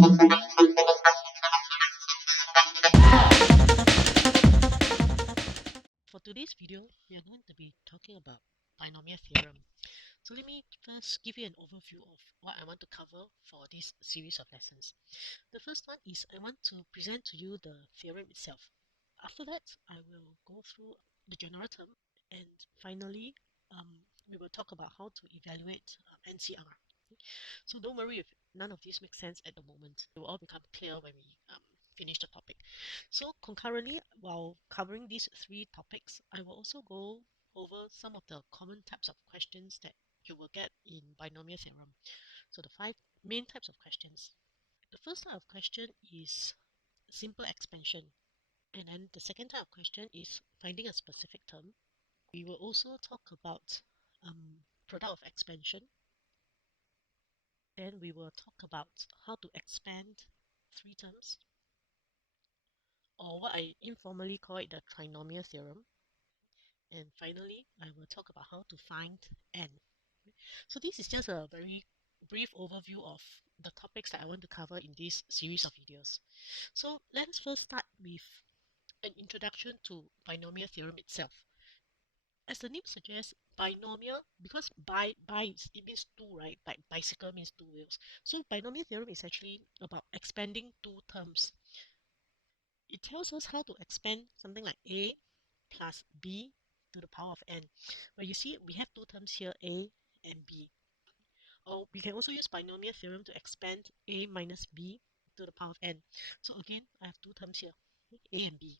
For today's video, we are going to be talking about binomial theorem. So let me first give you an overview of what I want to cover for this series of lessons. The first one is I want to present to you the theorem itself. After that, I will go through the general term, and finally, we will talk about how to evaluate NCR. So don't worry if none of this makes sense at the moment. It will all become clear when we finish the topic. So concurrently, while covering these three topics, I will also go over some of the common types of questions that you will get in binomial theorem. So the five main types of questions. The first type of question is simple expansion. And then the second type of question is finding a specific term. We will also talk about product of expansion. Then we will talk about how to expand three terms, or what I informally call it the trinomial theorem. And finally, I will talk about how to find n. So this is just a very brief overview of the topics that I want to cover in this series of videos. So let's first start with an introduction to binomial theorem itself. As the name suggests, binomial, because it means two, right? Bicycle means two wheels. So binomial theorem is actually about expanding two terms. It tells us how to expand something like a plus b to the power of n. Where you see we have two terms here, a and b. Or we can also use binomial theorem to expand a minus b to the power of n. So again, I have two terms here, a and b.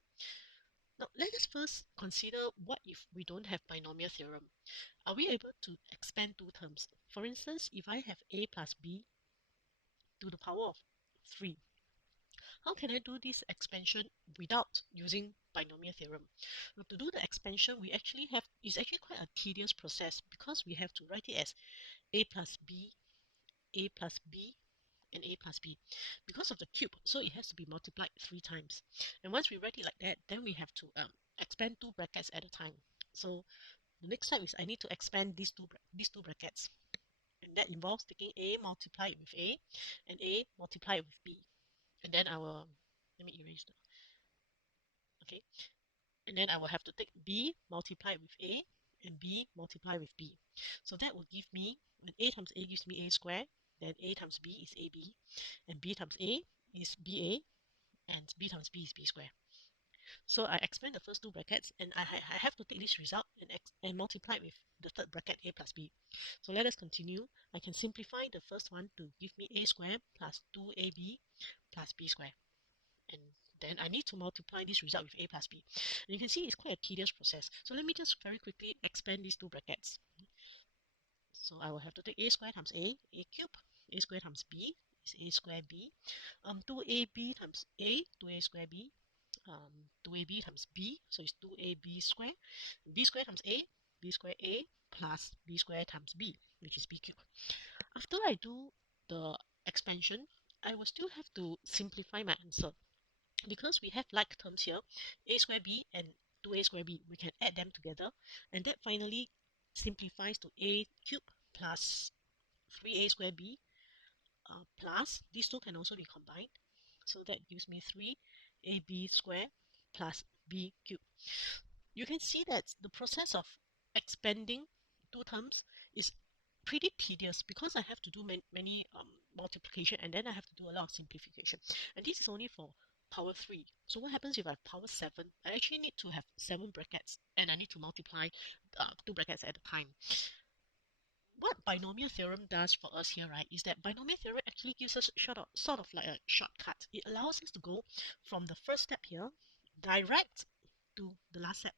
Now let us first consider what if we don't have binomial theorem. Are we able to expand two terms? For instance, if I have a plus b to the power of 3, how can I do this expansion without using binomial theorem? Now, to do the expansion, it's actually quite a tedious process because we have to write it as a plus b, a plus b, and a plus b because of the cube. So it has to be multiplied 3 times. And once we write it like that, then we have to expand 2 brackets at a time. So the next step is I need to expand these two brackets. And that involves taking a multiplied with a and a multiplied with b. And then let me erase the, okay. And then I will have to take b multiplied with a and b multiplied with b. So that will give me, when a times a gives me a squared, then a times b is ab, and b times a is ba, and b times b is b squared. So I expand the first two brackets, and I have to take this result and multiply it with the third bracket, a plus b. So let us continue. I can simplify the first one to give me a squared plus 2ab plus b squared. And then I need to multiply this result with a plus b. And you can see it's quite a tedious process. So let me just very quickly expand these two brackets. So I will have to take a squared times a cubed. A squared times b is a squared b. 2ab times a, 2a squared b. 2ab times b, so it's 2ab squared. B squared times a, b squared a plus b squared times b, which is b cubed. After I do the expansion, I will still have to simplify my answer. Because we have like terms here, a squared b and 2a squared b, we can add them together, and that finally simplifies to a cubed plus 3a squared b plus, these two can also be combined, so that gives me 3ab squared plus b cubed. You can see that the process of expanding two terms is pretty tedious because I have to do many multiplication, and then I have to do a lot of simplification. And this is only for power 3. So what happens if I have power 7? I actually need to have 7 brackets, and I need to multiply 2 brackets at a time. What binomial theorem does for us here, right, is that binomial theorem actually gives us sort of like a shortcut. It allows us to go from the first step here direct to the last step.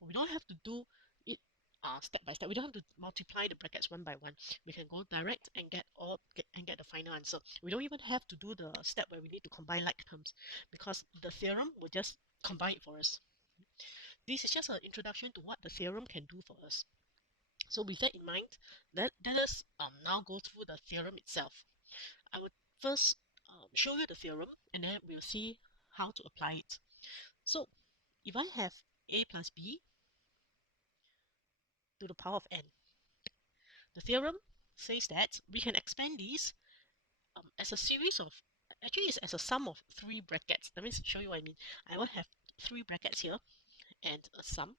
We don't have to do it step by step. We don't have to multiply the brackets one by one. We can go direct and get the final answer. We don't even have to do the step where we need to combine like terms, because the theorem will just combine it for us. This is just an introduction to what the theorem can do for us. So with that in mind, let us now go through the theorem itself. I will first show you the theorem, and then we'll see how to apply it. So if I have a plus b to the power of n, the theorem says that we can expand these as a series of actually it's as a sum of three brackets. Let me show you what I mean. I will have three brackets here and a sum,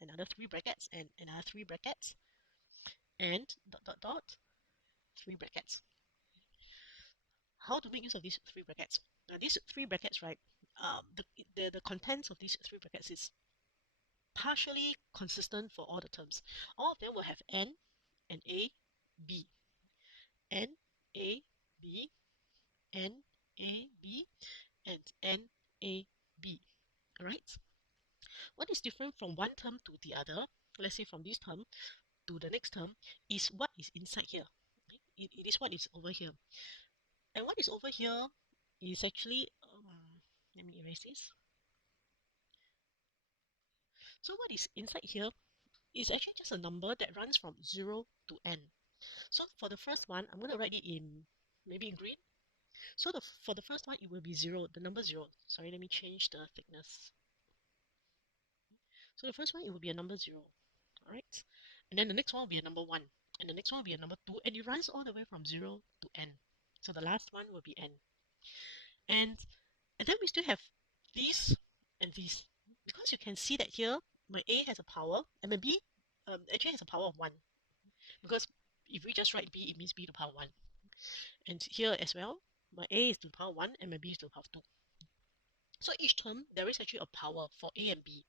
another three brackets and another three brackets, and dot dot dot three brackets. How to make use of these three brackets? Now these three brackets, right? The contents of these three brackets is partially consistent for all the terms. All of them will have n and a, b, n, a, b, n, a, b, and n, a, b. Alright? What is different from one term to the other, let's say from this term to the next term, is what is inside here. It is what is over here. And what is over here is actually, let me erase this. So what is inside here is actually just a number that runs from 0 to n. So for the first one, I'm going to write it in maybe in green. So for the first one, it will be 0, the number 0. Sorry, let me change the thickness. So the first one, it will be a number 0. All right. And then the next one will be a number 1. And the next one will be a number 2. And it runs all the way from 0 to n. So the last one will be n. And then we still have these and these. Because you can see that here, my a has a power, and my b actually has a power of 1. Because if we just write b, it means b to the power 1. And here as well, my a is to the power 1 and my b is to the power 2. So each term, there is actually a power for a and b.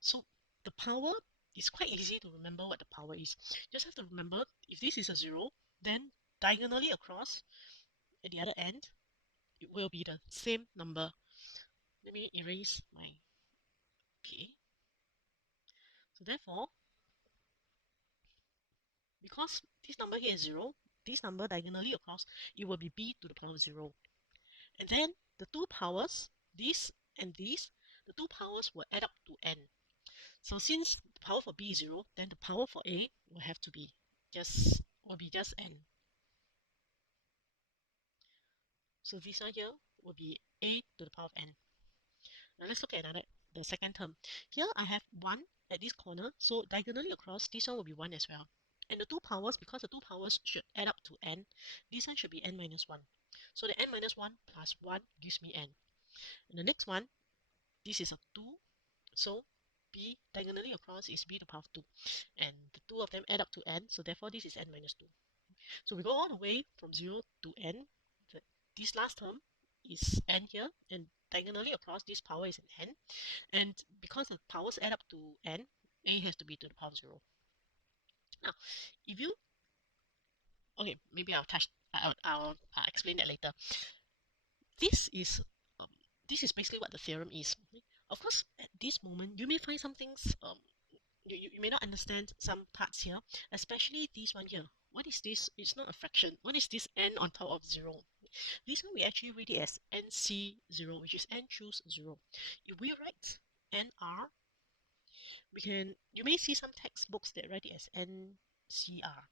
So the power is quite easy to remember what the power is. Just have to remember, if this is a 0, then diagonally across at the other end, it will be the same number. Let me erase my P. So therefore, because this number here is 0, this number diagonally across, it will be b to the power 0. And then the two powers, this and this, the two powers will add up to n. So since the power for b is 0, then the power for a will have to be just n. So this one here will be a to the power of n. Now let's look at the second term. Here I have 1 at this corner, so diagonally across, this one will be 1 as well. And the two powers, because the two powers should add up to n, this one should be n minus 1. So the n minus 1 plus 1 gives me n. And the next one, this is a 2, so b diagonally across is b to the power of 2. And the two of them add up to n, so therefore this is n minus 2. So we go all the way from 0 to n. This last term is n here, and diagonally across this power is an n. And because the powers add up to n, a has to be to the power 0. Now, if you okay, maybe I'll explain that later. This is um, this is basically what the theorem is. Of course, at this moment you may find some things you may not understand some parts here, especially this one here. What is this? It's not a fraction. What is this n on top of 0? This one we actually read it as nc0, which is n choose 0. If we write nr, you may see some textbooks that write it as ncr.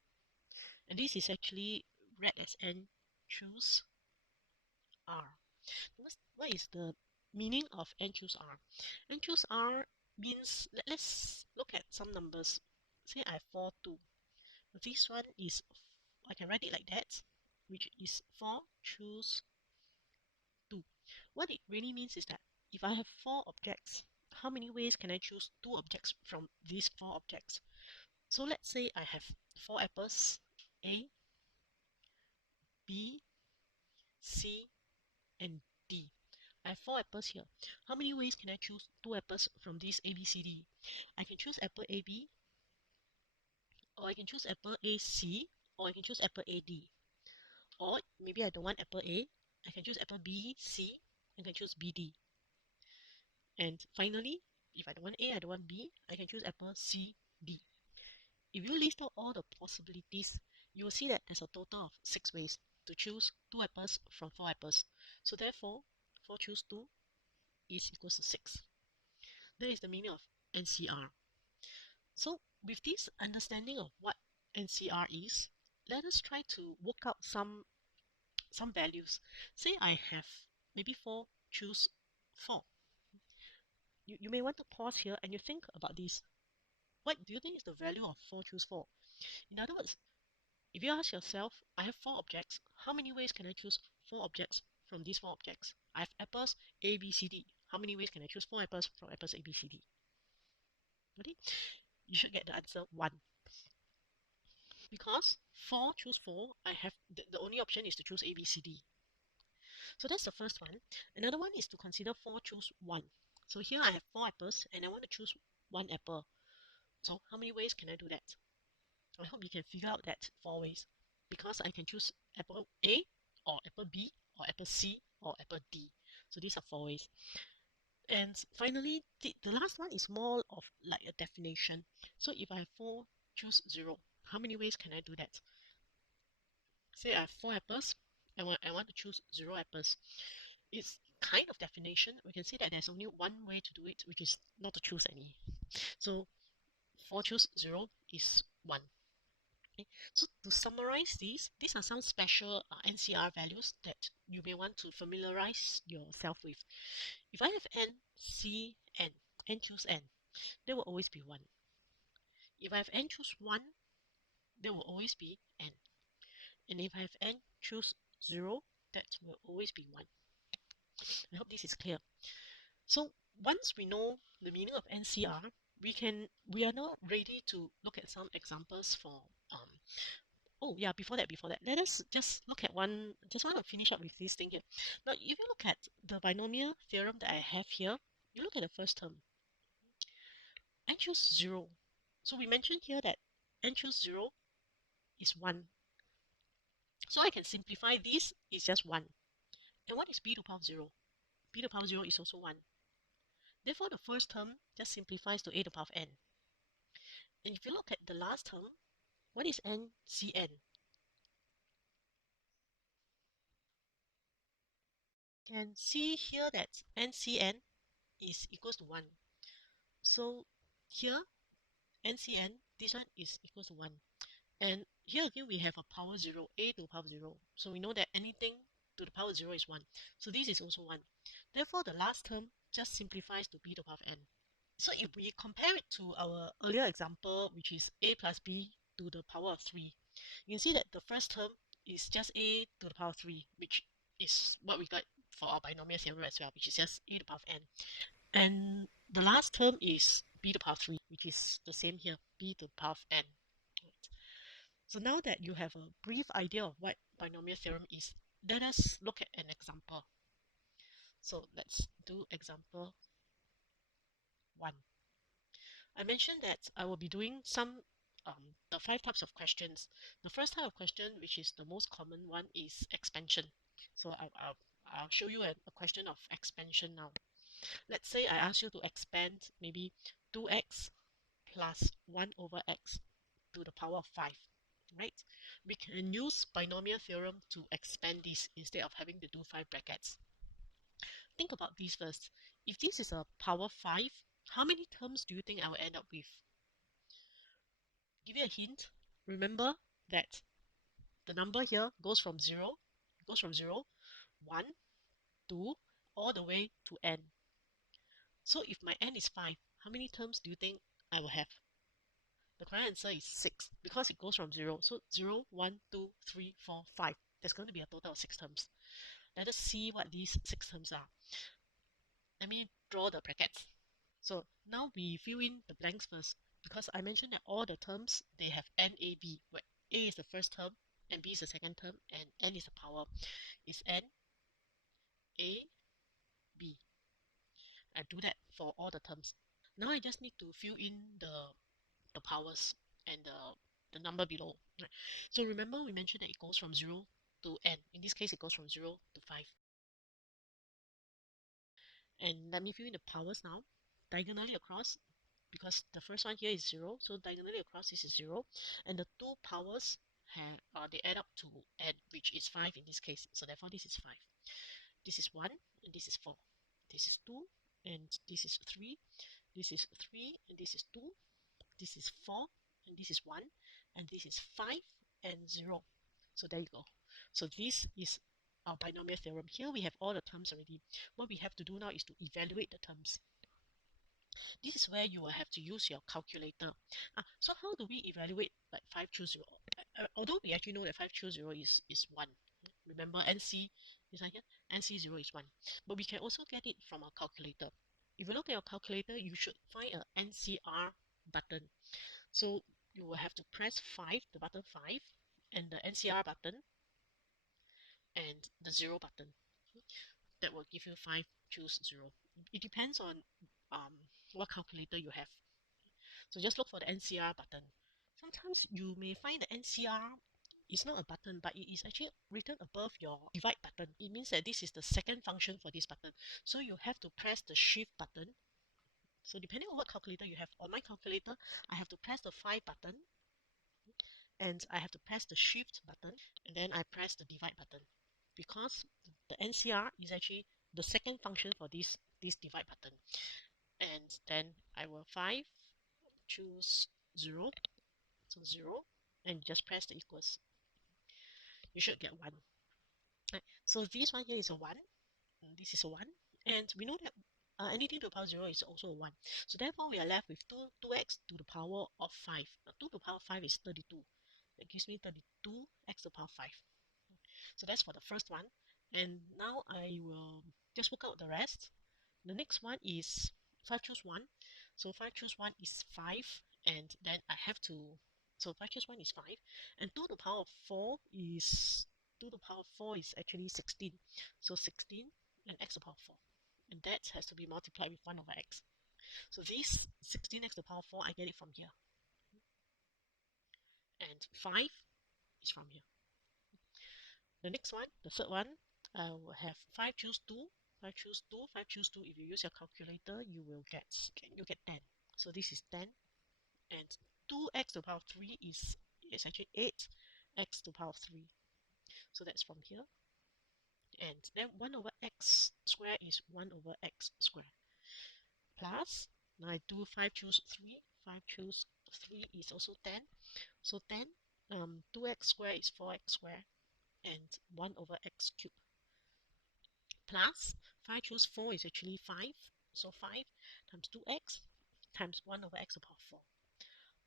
And this is actually read as n choose r. What is the meaning of n choose r? N choose r means, let's look at some numbers. Say I have 4, 2. This one is, I can write it like that, which is 4 choose 2. What it really means is that if I have 4 objects, how many ways can I choose 2 objects from these 4 objects? So let's say I have 4 apples, A, B, C, and D. I have 4 apples here. How many ways can I choose 2 apples from this A, B, C, D? I can choose apple A, B, or I can choose apple A, C, or I can choose apple A, D. Or maybe I don't want apple A, I can choose apple B, C, I can choose B, D. And finally, if I don't want A, I don't want B, I can choose apple C, D. If you list out all the possibilities, you will see that there's a total of 6 ways to choose 2 apples from 4 apples. So therefore, 4 choose 2 is equals to 6. That is the meaning of NCR. So with this understanding of what NCR is, let us try to work out some values. Say I have maybe 4 choose 4. You may want to pause here and you think about this. What do you think is the value of 4 choose 4? In other words, If you ask yourself, I have 4 objects, how many ways can I choose 4 objects from these 4 objects? I have apples A, B, C, D. How many ways can I choose 4 apples from apples A, B, C, D? Ready? You should get the answer 1. Because 4 choose 4, I have the only option is to choose A, B, C, D. So that's the first one. Another one is to consider 4 choose 1. So here I have 4 apples and I want to choose 1 apple. So how many ways can I do that? I hope you can figure out that 4 ways. Because I can choose apple A or apple B or apple C or apple D. So these are 4 ways. And finally, the last one is more of like a definition. So if I have 4 choose 0, how many ways can I do that? Say I have 4 apples, I want to choose 0 apples. It's kind of definition. We can say that there's only one way to do it, which is not to choose any. So 4 choose 0 is 1. Okay. So to summarize these are some special NCR values that you may want to familiarize yourself with. If I have n, c, n choose n, there will always be 1. If I have n choose 1, there will always be n. And if I have n choose 0, that will always be 1. I hope this is clear. So once we know the meaning of NCR, we are now ready to look at some examples for oh yeah, before that, let us just look at one. Just want to finish up with this thing here. Now, if you look at the binomial theorem that I have here, you look at the first term. N choose 0. So we mentioned here that n choose 0 is 1. So I can simplify this is just 1. And what is b to the power of 0? B to the power of 0 is also 1. Therefore, the first term just simplifies to a to the power of n. And if you look at the last term, what is NCN? You can see here that NCN is equals to 1. So here, NCN, this one is equals to 1. And here again, we have a power 0, a to the power of 0. So we know that anything to the power of 0 is 1. So this is also 1. Therefore, the last term just simplifies to b to the power of n. So if we compare it to our earlier example, which is a plus b to the power of 3, you can see that the first term is just a to the power of 3, which is what we got for our binomial theorem as well, which is just a to the power of n. And the last term is b to the power of 3, which is the same here, b to the power of n. Right. So now that you have a brief idea of what binomial theorem is, let us look at an example. So let's do example 1. I mentioned that I will be doing the 5 types of questions. The first type of question, which is the most common one, is expansion. So I'll show you a question of expansion now. Let's say I ask you to expand maybe 2x plus 1 over x to the power of 5, right? We can use binomial theorem to expand this instead of having to do 5 brackets. Think about this first. If this is a power 5, how many terms do you think I will end up with? Give you a hint. Remember that the number here goes from 0, 1, 2, all the way to n. So if my n is 5, how many terms do you think I will have? The correct answer is 6 because it goes from 0. So 0, 1, 2, 3, 4, 5. There's going to be a total of 6 terms. Let us see what these 6 terms are. Let me draw the brackets. So now we fill in the blanks first because I mentioned that all the terms, they have NAB, where A is the first term and B is the second term and N is the power. It's N, A, B. I do that for all the terms. Now I just need to fill in the powers and the number below. Right. So remember we mentioned that it goes from 0 to N. In this case, it goes from 0 to 5. And let me fill in the powers now. Diagonally across, because the first one here is 0, so diagonally across this is 0, and the two powers they add up to n, which is 5 in this case, so therefore this is 5. This is 1 and this is 4. This is 2 and this is 3. This is 3 and this is 2. This is 4 and this is 1, and this is 5 and 0. So there you go. So this is our binomial theorem. Here we have all the terms already. What we have to do now is to evaluate the terms. This is where you will have to use your calculator. So how do we evaluate like 5 choose 0? although we actually know that 5 choose 0 is 1. Remember, NC is like here, NC0 is 1. But we can also get it from our calculator. If you look at your calculator, you should find a NCR button. So you will have to press 5, the button 5, and the NCR button, and the 0 button. That will give you 5 choose 0. It depends on what calculator you have. So just look for the NCR button. Sometimes you may find the NCR is not a button, but it is actually written above your divide button. It means that this is the second function for this button. So you have to press the shift button. So depending on what calculator you have, on my calculator, I have to press the 5 button, and I have to press the shift button, and then I press the divide button, because the NCR is actually the second function for this divide button. And then I will 5 choose 0, so 0, and just press the equals. You should get 1. Right. So this one here is a 1, and this is a 1, and we know that anything to the power 0 is also a 1. So therefore we are left with 2x to the power of 5. Now 2 to the power of 5 is 32. That gives me 32x to the power of 5. So that's for the first one. And now I will just work out the rest. The next one is 5 choose 1. So 5 choose 1 is 5, and then I have to, so 5 choose 1 is 5, and 2 to the power of 4 is, 2 to the power of 4 is actually 16. So 16 and x to the power of 4. And that has to be multiplied with 1 over x. So this 16x to the power of 4, I get it from here. And 5 is from here. The next one, the third one, I will have 5 choose 2, 5 choose 2, 5 choose 2. If you use your calculator, you will get 10. So this is 10, and 2x to the power of 3 is actually 8x to the power of 3. So that's from here. And then 1 over x square is 1 over x square. Plus, now I do 5 choose 3. 5 choose 3 is also 10. So 10, 2x square is 4x square, and 1 over x cubed. Plus 5 choose 4 is actually 5. So 5 times 2x times 1 over x to the power of 4.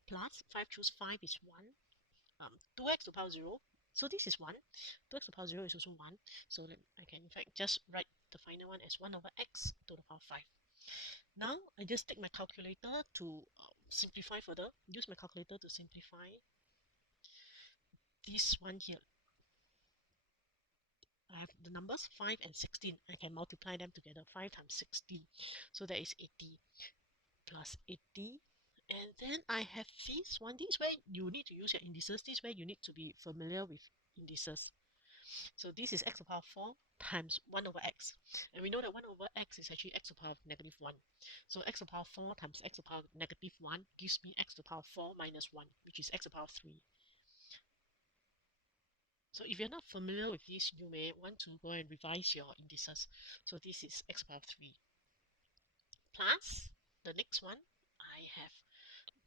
Plus 5 choose 5 is 1. 2x to the power of 0. So this is 1. 2x to the power of 0 is also 1. So then I can in fact just write the final one as 1 over x to the power of 5. Now I just take my calculator to simplify further. Use my calculator to simplify this one here. I have the numbers 5 and 16. I can multiply them together. 5 times 16. So that is 80 plus 80. And then I have this one. This is where you need to use your indices. This is where you need to be familiar with indices. So this is x to the power of 4 times 1 over x. And we know that 1 over x is actually x to the power of negative 1. So x to the power of 4 times x to the power of negative 1 gives me x to the power of 4 minus 1, which is x to the power of 3. So if you're not familiar with this, you may want to go and revise your indices. So this is x to the power of 3. Plus, the next one, I have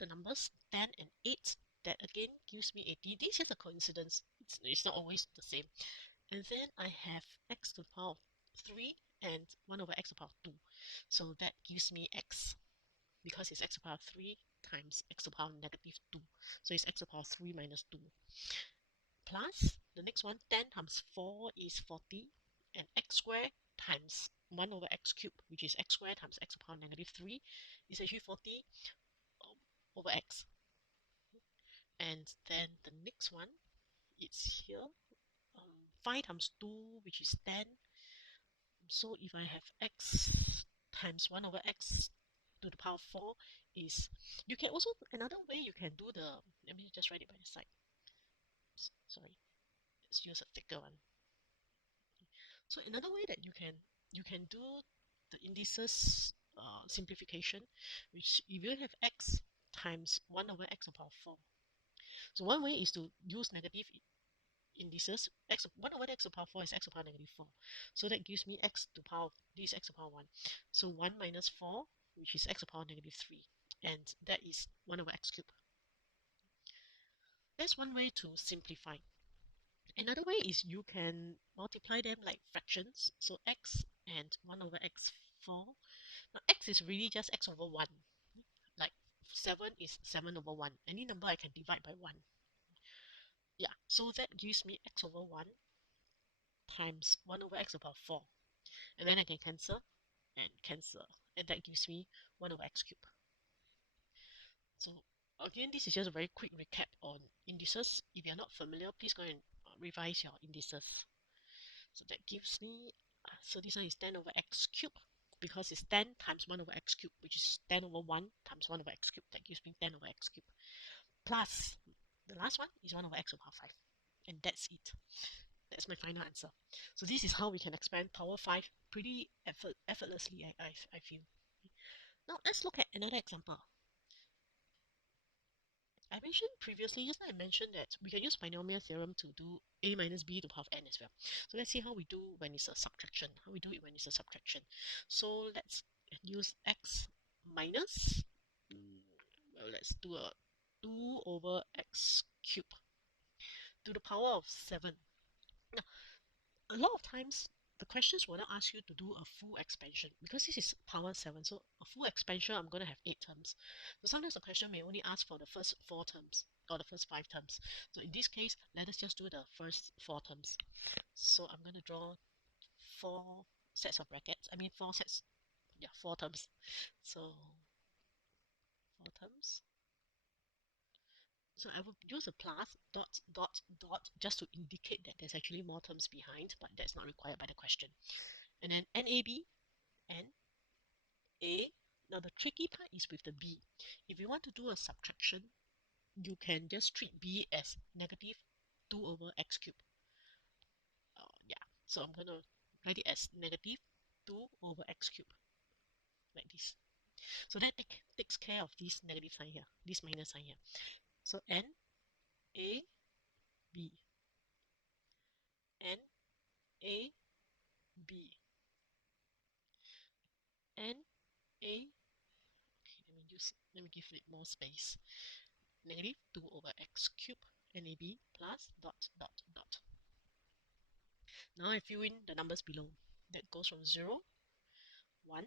the numbers 10 and 8. That again gives me 80. This is a coincidence. It's not always the same. And then I have x to the power of 3 and 1 over x to the power of 2. So that gives me x, because it's x to the power of 3 times x to the power of negative 2. So it's x to the power of 3 minus 2. Plus, the next one, 10 times 4 is 40, and x squared times 1 over x cubed, which is x squared times x to the power of negative 3, is actually 40 over x. And then the next one, it's here, 5 times 2, which is 10. So if I have x times 1 over x to the power of 4 is, you can also, another way you can do the, let me just write it by the side. Sorry, let's use a thicker one. So another way that you can do the indices simplification, which if you have x times 1 over x to the power of 4. So one way is to use negative indices. 1 over x to the power of 4 is x to the power of negative 4. So that gives me x to the power of, this x to the power of 1. So 1 minus 4, which is x to the power of negative 3. And that is 1 over x cubed. That's one way to simplify. Another way is you can multiply them like fractions. So x and 1 over x 4. Now x is really just x over 1. Like 7 is 7 over 1. Any number I can divide by 1. Yeah, so that gives me x over 1 times 1 over x over 4. And then I can cancel and cancel. And that gives me 1 over x cubed. So again, this is just a very quick recap on indices. If you're not familiar, please go and revise your indices. So that gives me, so this one is 10 over x cubed because it's 10 times 1 over x cubed, which is 10 over 1 times 1 over x cubed. That gives me 10 over x cubed. Plus, the last one is 1 over x over 5. And that's it. That's my final answer. So this is how we can expand power 5 pretty effortlessly, I feel. Now let's look at another example. I mentioned previously, just like I mentioned that we can use binomial theorem to do a minus b to the power of n as well. So let's see how we do when it's a subtraction, how we do it when it's a subtraction. So let's use x minus, well, let's do a 2 over x cubed to the power of 7. Now, a lot of times the questions will not ask you to do a full expansion because this is power 7. So a full expansion, I'm going to have 8 terms. So sometimes the question may only ask for the first 4 terms or the first 5 terms. So in this case, let us just do the first 4 terms. So I'm going to draw 4 sets of brackets. I mean 4 sets, yeah, 4 terms. So 4 terms. So I will use a plus, dot, dot, dot, just to indicate that there's actually more terms behind, but that's not required by the question. And then NAB, N, A. Now the tricky part is with the B. If you want to do a subtraction, you can just treat B as negative 2 over x cubed. Yeah, so I'm going to write it as negative 2 over x cubed, like this. So that takes care of this negative sign here, this minus sign here. So N, A, B, N, A, B, N, A. Okay, let me give it more space. Negative 2 over x cubed NAB plus dot dot dot. Now I fill in the numbers below. That goes from 0, 1,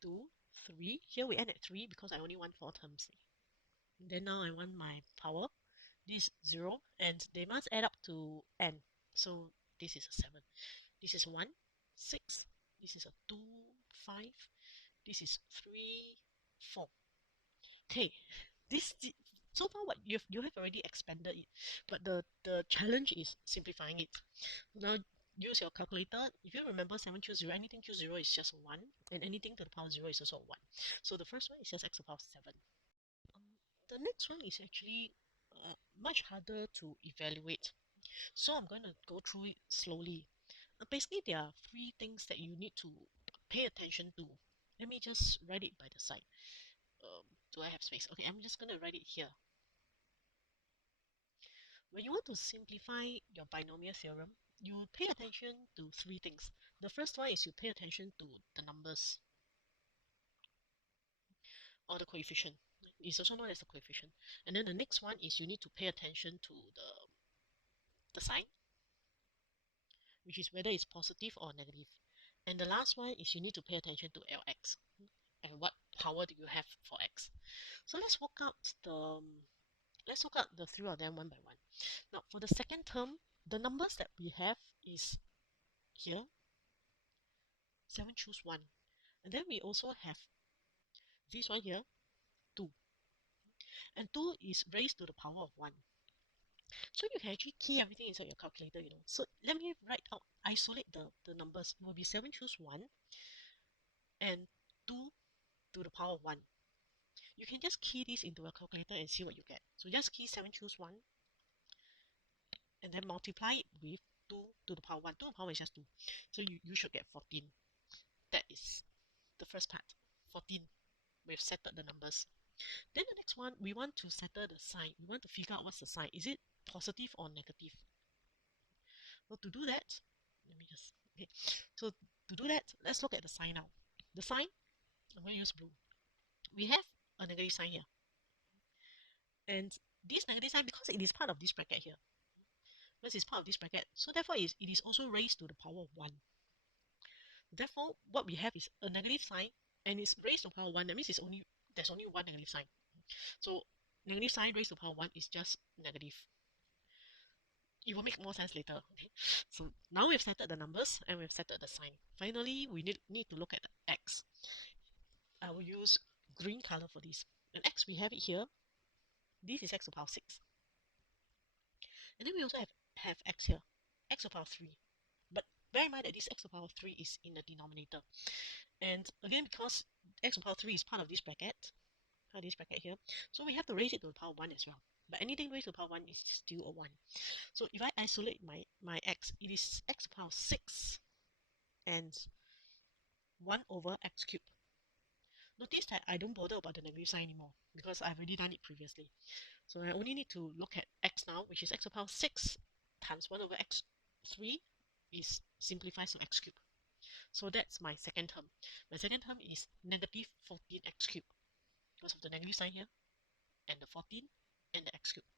2, 3. Here we end at 3 because I only want 4 terms. Then now I want my power. This is 0 and they must add up to n. So this is a 7. This is 1, 6. This is a 2, 5. This is 3, 4. Okay, this so far what you have already expanded it, but the challenge is simplifying it. Now use your calculator. If you remember 7 choose 0, anything choose 0 is just 1, and anything to the power 0 is also 1. So the first one is just x to the power 7. The next one is actually much harder to evaluate. So I'm going to go through it slowly. Basically, there are 3 things that you need to pay attention to. Let me just write it by the side. Do I have space? Okay, I'm just going to write it here. When you want to simplify your binomial theorem, you pay attention to 3 things. The first one is you pay attention to the numbers or the coefficient. It's also known as the coefficient. And then the next one is you need to pay attention to the sign, which is whether it's positive or negative. And the last one is you need to pay attention to Lx and what power do you have for x. So let's work out the 3 of them one by one. Now for the second term, the numbers that we have is here 7 choose 1. And then we also have this one here, 2. And 2 is raised to the power of 1. So you can actually key everything inside your calculator, So let me isolate the numbers. It will be 7 choose 1 and 2 to the power of 1. You can just key this into a calculator and see what you get. So just key 7 choose 1 and then multiply it with 2 to the power 1. 2 to the power 1 is just 2. So you should get 14. That is the first part. 14. We've settled the numbers. Then the next one, we want to settle the sign. We want to figure out what's the sign. Is it positive or negative? So to do that, let me just, okay. So to do that, let's look at the sign now. The sign, I'm going to use blue. We have a negative sign here. And this negative sign, because it is part of this bracket here, because it's part of this bracket, so therefore it is also raised to the power of 1. Therefore, what we have is a negative sign, and it's raised to the power of 1. That means there's only one negative sign. So negative sign raised to the power of 1 is just negative. it will make more sense later. Okay, so now we've settled the numbers and we've settled the sign. Finally, we need to look at the x. I will use green color for this. And x, we have it here. This is x to the power 6. And then we also have x here, x to the power 3. But bear in mind that this x to the power 3 is in the denominator. And again, because x to the power 3 is part of this bracket here, so we have to raise it to the power 1 as well. But anything raised to the power 1 is still a 1. So if I isolate my x, it is x to the power 6 and 1 over x cubed. Notice that I don't bother about the negative sign anymore because I've already done it previously. So I only need to look at x now, which is x to the power 6 times 1 over x3 is simplifies to x cubed. So that's my second term. My second term is negative 14x cubed because of the negative sign here and the 14 and the x cubed.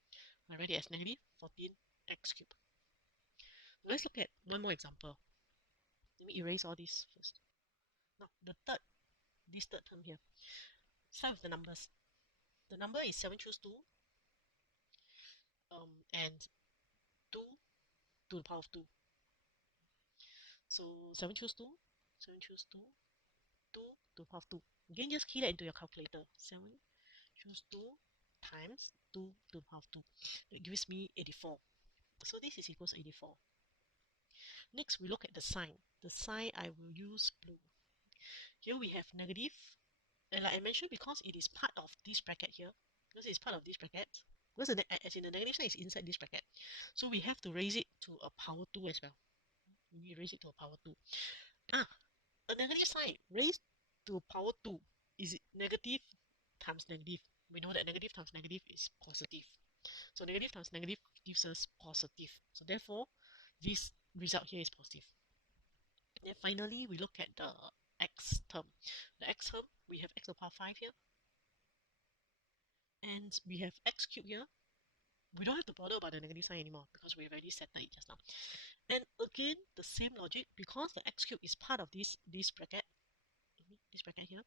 I write it as negative 14x cubed. Let's look at one more example. Let me erase all this first. Now, this third term here. Start with the numbers. The number is 7 choose 2 and 2 to the power of 2. So 7 choose 2, 7 choose 2, 2 to the power of 2. Again, just key that into your calculator. 7 choose 2 times 2 to the power of 2. That gives me 84. So this is equals to 84. Next, we look at the sign. The sign, I will use blue. Here we have negative. And like I mentioned, because it is part of this bracket here, because it's part of this bracket, because as in the negative sign is inside this bracket, so we have to raise it to a power 2 as well. We raise it to a power 2. A negative sign raised to power 2 is negative times negative. We know that negative times negative is positive. So negative times negative gives us positive. So therefore, this result here is positive. Then finally, we look at the x term. The x term, we have x to the power 5 here. And we have x cubed here. We don't have to bother about the negative sign anymore because we've already settled it just now. And again, the same logic, because the x cubed is part of this bracket here,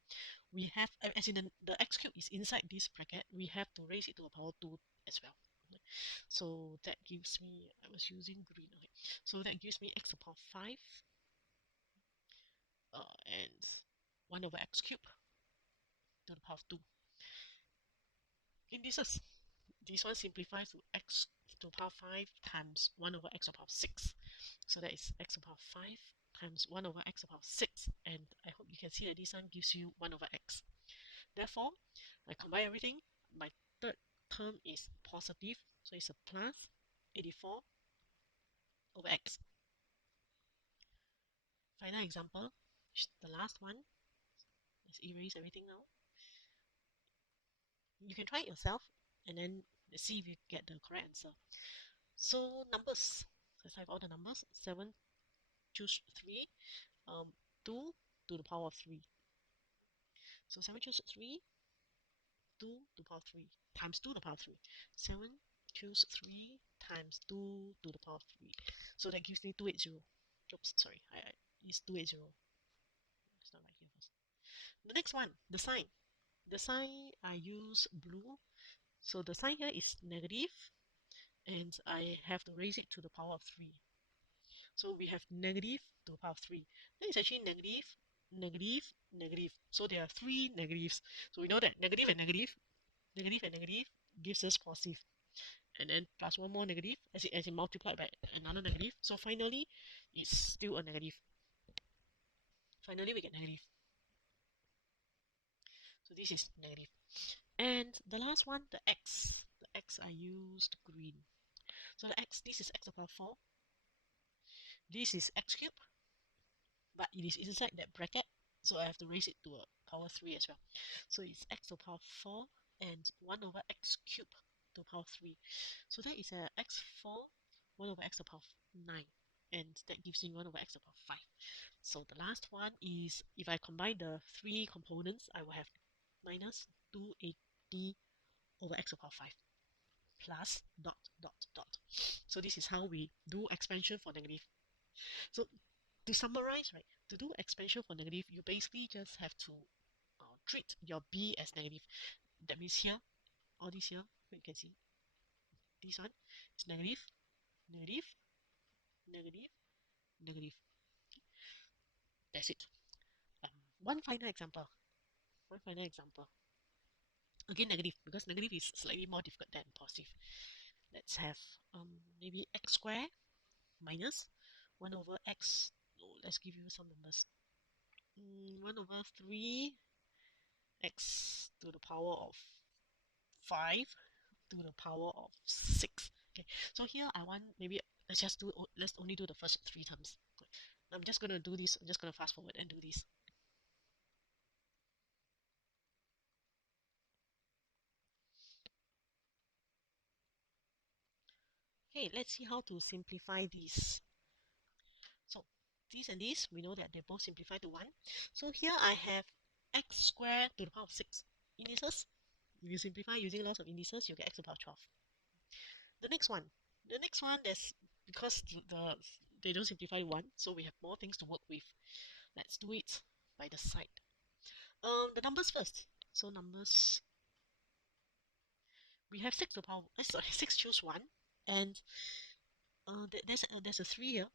we have, as in the x cubed is inside this bracket, we have to raise it to a power 2 as well. So that gives me, I was using green, okay. So that gives me x to the power 5 and 1 over x cubed to the power of 2. Indices. This one simplifies to x to the power 5 times 1 over x to the power 6. So that is x to the power 5 times 1 over x to the power 6. And I hope you can see that this one gives you 1 over x. Therefore, I combine everything. My third term is positive. So it's a plus 84 over x. Final example, the last one. Let's erase everything now. You can try it yourself and then let's see if you get the correct answer. So numbers. Let's type all the numbers. 7 choose 3. 2 to the power of 3. So 7 choose 3. 2 to the power of 3 times 2 to the power of 3. 7 choose 3 times 2 to the power of 3. So that gives me 280. Oops, sorry. It's 280. Let's start right here first. The next one, the sign. The sign I use blue. So the sign here is negative, and I have to raise it to the power of 3. So we have negative to the power of 3. That is actually negative, negative, negative. So there are 3 negatives. So we know that negative and negative, negative and negative gives us positive. And then plus one more negative, as it multiplied by another negative. So finally, it's still a negative. Finally, we get negative. So this is negative. And the last one, the x. The x I used green. So the x, this is x to the power 4. This is x cubed, but it is inside that bracket, so I have to raise it to a power 3 as well. So it's x to the power 4 and 1 over x cubed to the power 3. So that is a x4, 1 over x to the power 9, and that gives me 1 over x to the power 5. So the last one is, if I combine the 3 components, I will have minus 280 over x to the power 5 plus dot dot dot. So this is how we do expansion for negative. So to summarize, right, to do expansion for negative, you basically just have to treat your b as negative. That means here, all this here, you can see, this one is negative, negative, negative, negative. That's it. Um, one final example. One final example. Again, negative, because negative is slightly more difficult than positive. Let's have maybe x squared minus 1 over x. Oh, let's give you some numbers. 1 over 3 x to the power of 5 to the power of 6. Okay, so here I want maybe let's only do the first 3 terms. I'm just going to do this. I'm just going to fast forward and do this. Okay, let's see how to simplify this. So this and this, we know that they both simplify to 1. So here I have x squared to the power of 6 indices. If you simplify using lots of indices, you get x to the power of 12. The next one, there's because they don't simplify to 1, so we have more things to work with. Let's do it by the side. The numbers first. So numbers, we have 6 to the power. Sorry, 6 choose 1, and there's a 3 here.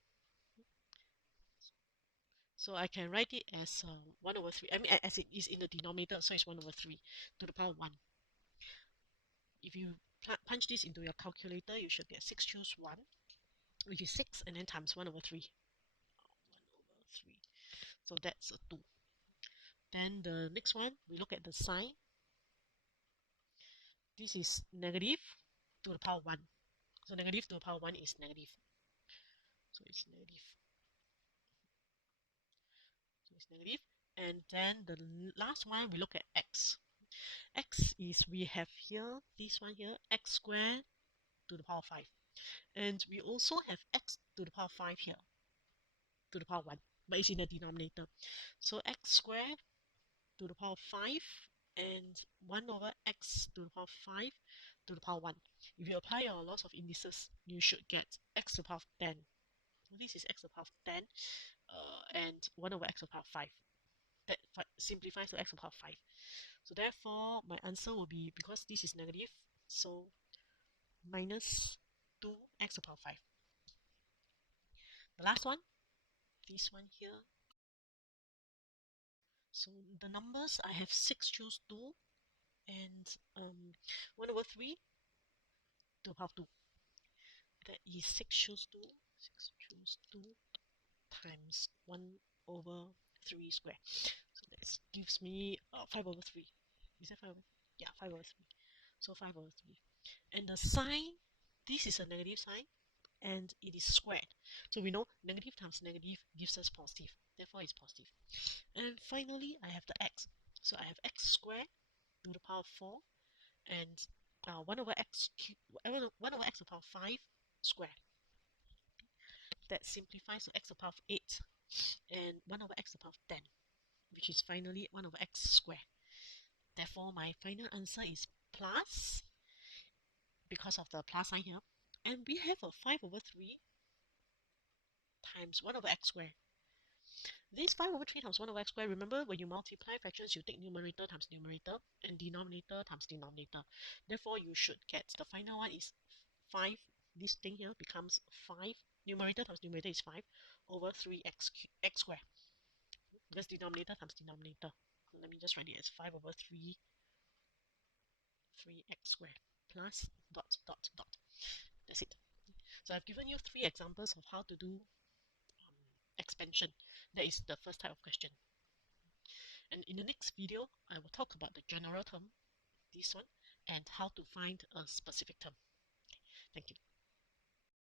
So I can write it as 1 over 3. I mean, as it is in the denominator, so it's 1 over 3 to the power of 1. If you punch this into your calculator, you should get 6 choose 1, which is 6, and then times 1 over 3. 1 over 3. So that's a 2. Then the next one, we look at the sign. This is negative to the power 1. So negative to the power 1 is negative. So it's negative. So it's negative. And then the last one, we look at x. X is, we have here, this one here, x squared to the power 5. And we also have x to the power 5 here, to the power 1, but it's in the denominator. So x squared to the power 5 and 1 over x to the power 5 to the power 1. If you apply your lots of indices, you should get x to the power of 10. So this is x to the power of 10 and 1 over x to the power of 5. That simplifies to x to the power of 5. So therefore, my answer will be, because this is negative, so minus 2x to the power of 5. The last one, this one here. So the numbers, I have 6 choose 2 and 1 over 3 to the power of 2. That is 6 choose 2, 6 choose 2 times 1 over 3 square. So that gives me 5 over 3. Is that 5 over? Yeah, 5 over 3. So 5 over 3. And the sign, this is a negative sign, and it is squared. So we know negative times negative gives us positive. Therefore, it's positive. And finally, I have the x. So I have x squared to the power of 4 and 1 over x cubed, 1 over x to the power of 5 squared. That simplifies to x to the power of 8 and 1 over x to the power of 10, which is finally 1 over x squared. Therefore, my final answer is plus, because of the plus sign here. And we have a 5 over 3 times 1 over x squared. This 5 over 3 times 1 over x squared, remember when you multiply fractions, you take numerator times numerator and denominator times denominator. Therefore, you should get, the final one is 5. This thing here becomes 5. Numerator times numerator is 5 over 3x squared. Because denominator times denominator. Let me just write it as 5 over 3x squared plus dot dot dot. That's it. So I've given you 3 examples of how to do expansion. That is the first type of question. And in the next video, I will talk about the general term, this one, and how to find a specific term. Thank you.